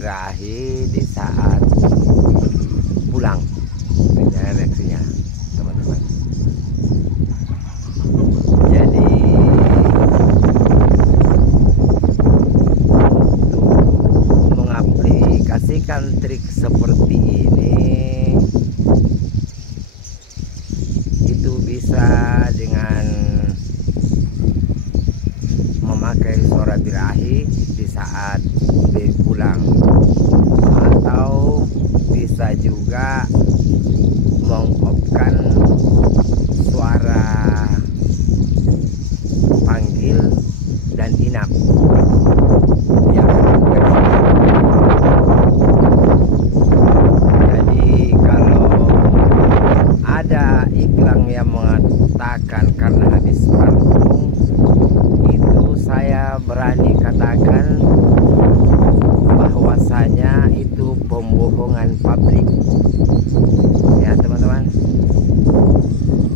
birahi di saat pulang. Ini reaksinya teman-teman. Jadi untuk mengaplikasikan trik seperti ini itu bisa dengan memakai suara birahi di saat pulang, atau bisa juga mengopkan suara panggil dan inap ya. Jadi kalau ada iklan yang mengatakan karena habis parfum, itu saya berani katakan bahwasanya itu pembohongan publik ya teman-teman.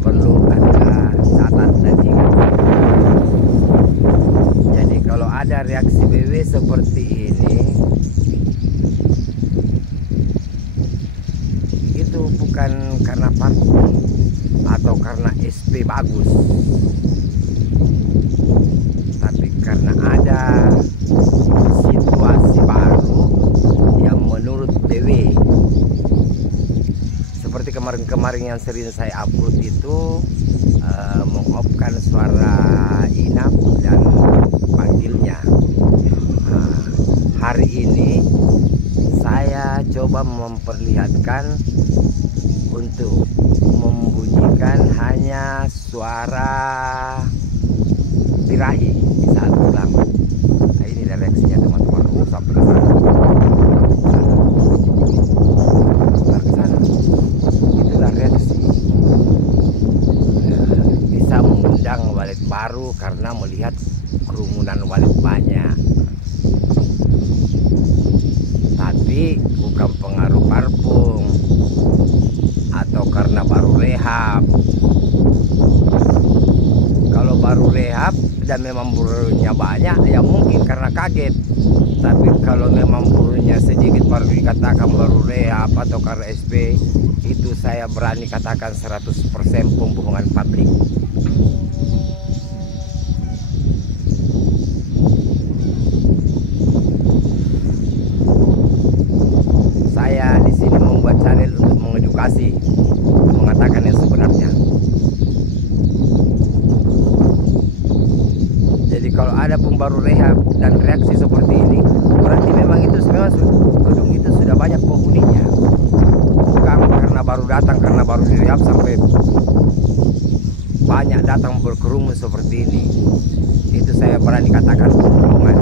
Perlu Anda catat dan ingat. Jadi kalau ada reaksi BW seperti ini, itu bukan karena parfum atau karena SP bagus, tapi karena ada situasi baru yang menurut BW. Seperti kemarin-kemarin yang sering saya upload itu, mengopkan suara inap dan panggilnya. Hari ini saya coba memperlihatkan untuk membunyikan hanya suara birahi di saat pulang. Nah, ini reaksinya teman-teman. Sampai ke sana. Itulah reaksi. Bisa mengundang walet baru karena melihat kerumunan walet banyak. Tapi bukan pengaruh parfum atau karena baru rehab. Kalau baru rehab dan memang burunya banyak, ya mungkin karena kaget. Tapi kalau memang burunya sedikit baru dikatakan baru rehab atau karena SP, itu saya berani katakan 100% pembohongan publik. Saya di sini membuat channel untuk mengedukasi, mengatakan yang sebenarnya. Jadi kalau ada pembaru rehab dan reaksi seperti ini, berarti memang itu sebenarnya gedung itu sudah banyak penghuninya. Bukan karena baru datang, karena baru direhab sampai banyak datang berkerumun seperti ini. Itu saya berani katakan pembohongan.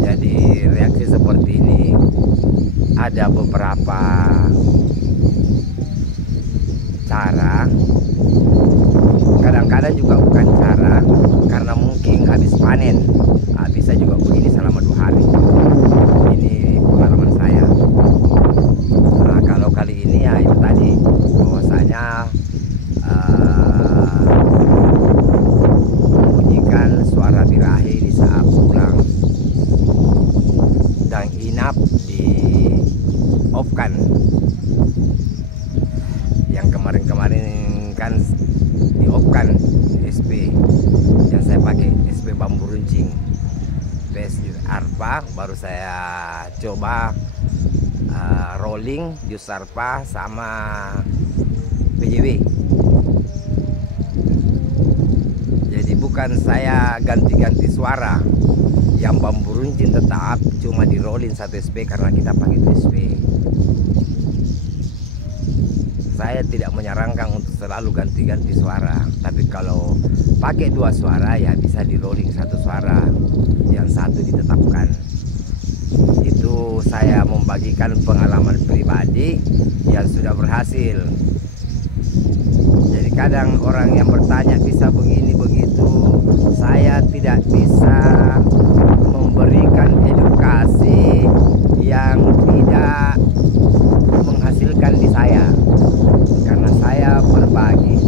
Jadi reaksi seperti ini ada beberapa cara, kadang-kadang juga bukan cara, karena mungkin habis panen. Bisa juga begini selama 2 hari. Ini pengalaman saya. Nah, kalau kali ini ya itu tadi, bahwasanya membunyikan suara birahi di saat pulang dan inap di off-kan. Yang kemarin-kemarin kan di off-kan SP yang saya pakai, SP bambu runcing base arpa. Baru saya coba rolling jus arpa sama PJW. Jadi bukan saya ganti-ganti suara, yang bambu runcing tetap, cuma di rolling 1 SP karena kita pakai 2 SP. Saya tidak menyarankan untuk selalu ganti-ganti suara, tapi kalau pakai 2 suara ya bisa di rolling 1 suara, yang 1 ditetapkan. Itu saya membagikan pengalaman pribadi yang sudah berhasil. Jadi kadang orang yang bertanya bisa begini begitu, saya tidak bisa memberikan edukasi yang tidak menghasilkan di saya, karena saya berbagi.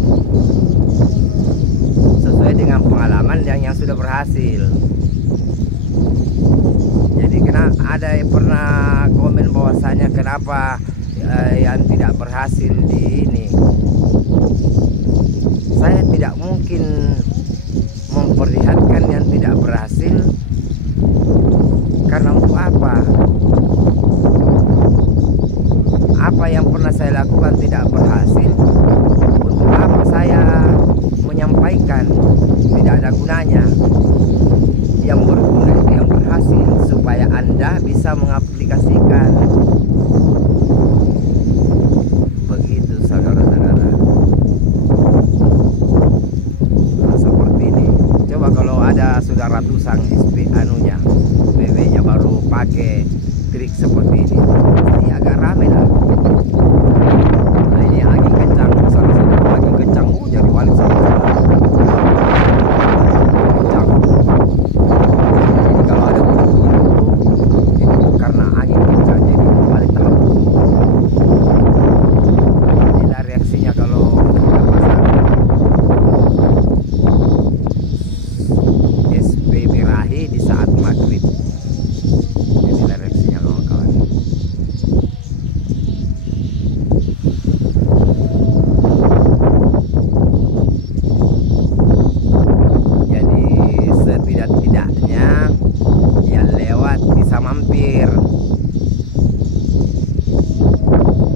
berhasil. Jadi ada yang pernah komen bahwasanya kenapa yang tidak berhasil di ini. Saya tidak mungkin memperlihatkan yang tidak berhasil, karena untuk apa? Apa yang pernah saya lakukan tidak berhasil, untuk apa saya menyampaikan? Tidak ada gunanya. Yang berguna itu yang berhasil, supaya Anda bisa mengaplikasikan. Begitu saudara-saudara. Nah, seperti ini. Coba kalau ada sudah ratusan SP anunya, BW-nya baru pakai trik seperti ini, pasti agak rame lah. Nah, ini angin kencang, salah satu angin kencang, jadi balik sama kencang. Jadi kalau ada itu karena angin kencang, jadi balik tahap. Inilah reaksinya kalau kita pasang SP birahi di saat maghrib. Inilah reaksinya kawan-kawan. Jadi setidak-tidaknya yang lewat bisa mampir,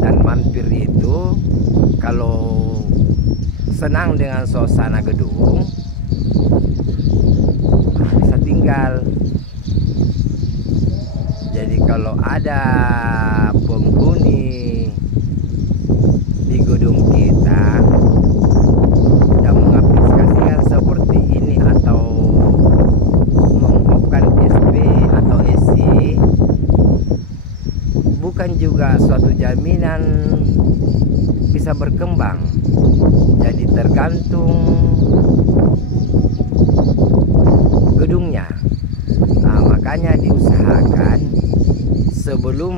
dan mampir itu kalau senang dengan suasana gedung bisa tinggal. Jadi kalau ada penghuni di gedung kita yang mengaplikasikan seperti ini atau menghubungkan SP atau SC, bukan juga suatu jaminan bisa berkembang. Jadi tergantung gedungnya. Nah, makanya diusahakan sebelum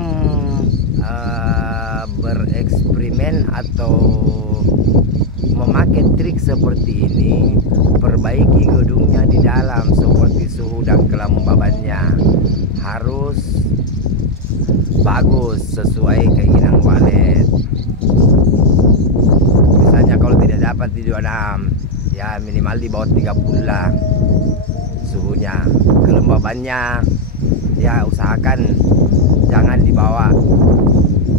bereksperimen atau memakai trik seperti ini, perbaiki gedungnya di dalam, seperti suhu dan kelembabannya harus bagus sesuai keinginan walet. Misalnya kalau tidak dapat di 26, ya minimal di bawah 30 lah suhunya. Kelembabannya ya usahakan jangan di bawah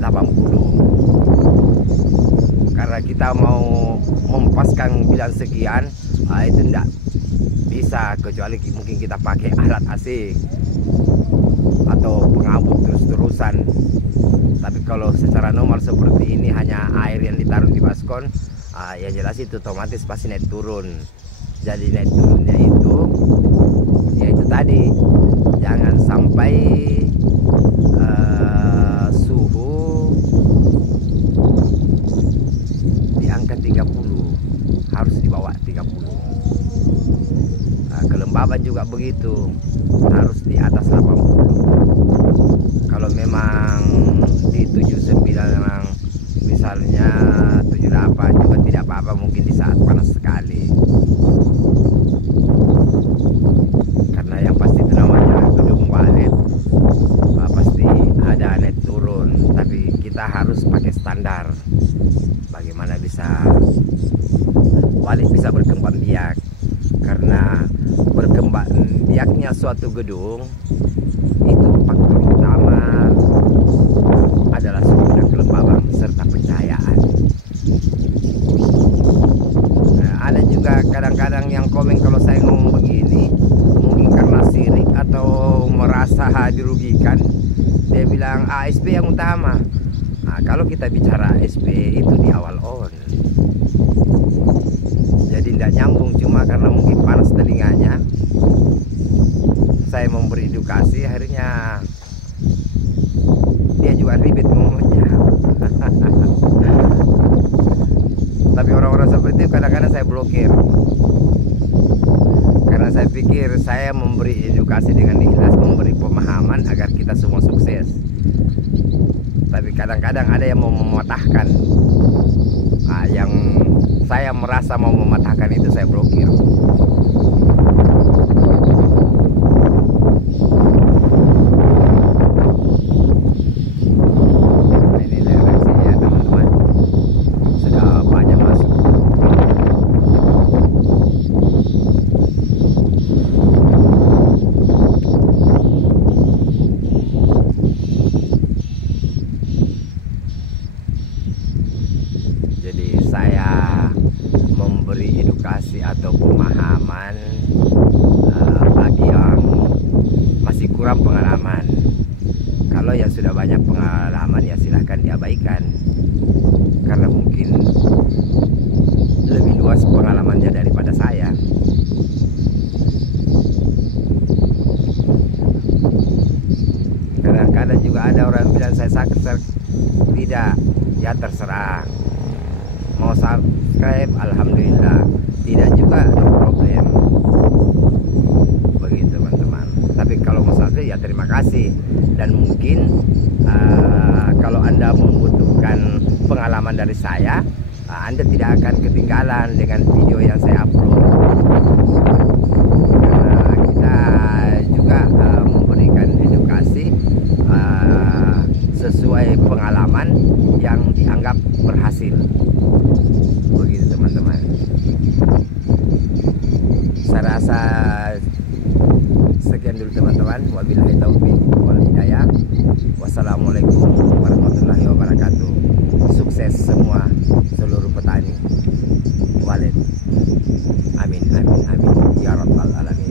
80, karena kita mau mempaskan bilang sekian, itu enggak bisa kecuali mungkin kita pakai alat AC atau pengabut terus-terusan. Tapi kalau secara normal seperti ini hanya air yang ditaruh di baskom, ya jelas itu otomatis pasti naik turun. Jadi naik turunnya itu ya itu tadi, jangan sampai suhu di angka 30, harus di bawah 30. Kelembaban juga begitu, harus di atas 80. Kalau memang di 79 misalnya 78 juga tidak apa-apa, mungkin di saat panas sekali. Karena yang pasti itu namanya gedung walet, pasti ada naik turun, tapi kita harus pakai standar. Bagaimana bisa walet bisa berkembang biak, karena berkembang biaknya suatu gedung itu faktor utama adalah suhu dan kelembaban serta pencahayaan. Nah, ada juga kadang-kadang yang komen kalau saya ngomong begini, mungkin karena sirik atau merasa dirugikan, dia bilang ASP yang utama. Nah, kalau kita bicara SP itu di awal on, jadi tidak nyambung. Cuma karena mungkin panas telinganya, saya memberi edukasi, akhirnya dia juga ribet ngomongnya. Tapi orang-orang seperti itu kadang-kadang saya blokir, karena saya pikir saya memberi edukasi dengan ikhlas, memberi pemahaman agar kita semua sukses. Tapi kadang-kadang ada yang mau mematahkan. Nah, yang saya merasa mau mematahkan itu saya blokir. saya subscribe tidak, ya terserah. Mau subscribe alhamdulillah, tidak juga no problem. Begitu teman-teman. Tapi kalau mau subscribe ya terima kasih. Dan mungkin kalau Anda membutuhkan pengalaman dari saya, Anda tidak akan ketinggalan dengan video yang saya upload. Karena kita juga memberikan edukasi sesuai pengalaman yang dianggap berhasil. Begitu teman-teman. Saya rasa sekian dulu teman-teman. Wabillahi taufiq wal hidayah. Wassalamualaikum warahmatullahi wabarakatuh. Sukses semua seluruh petani. Walid. Amin amin amin ya rabbal alamin.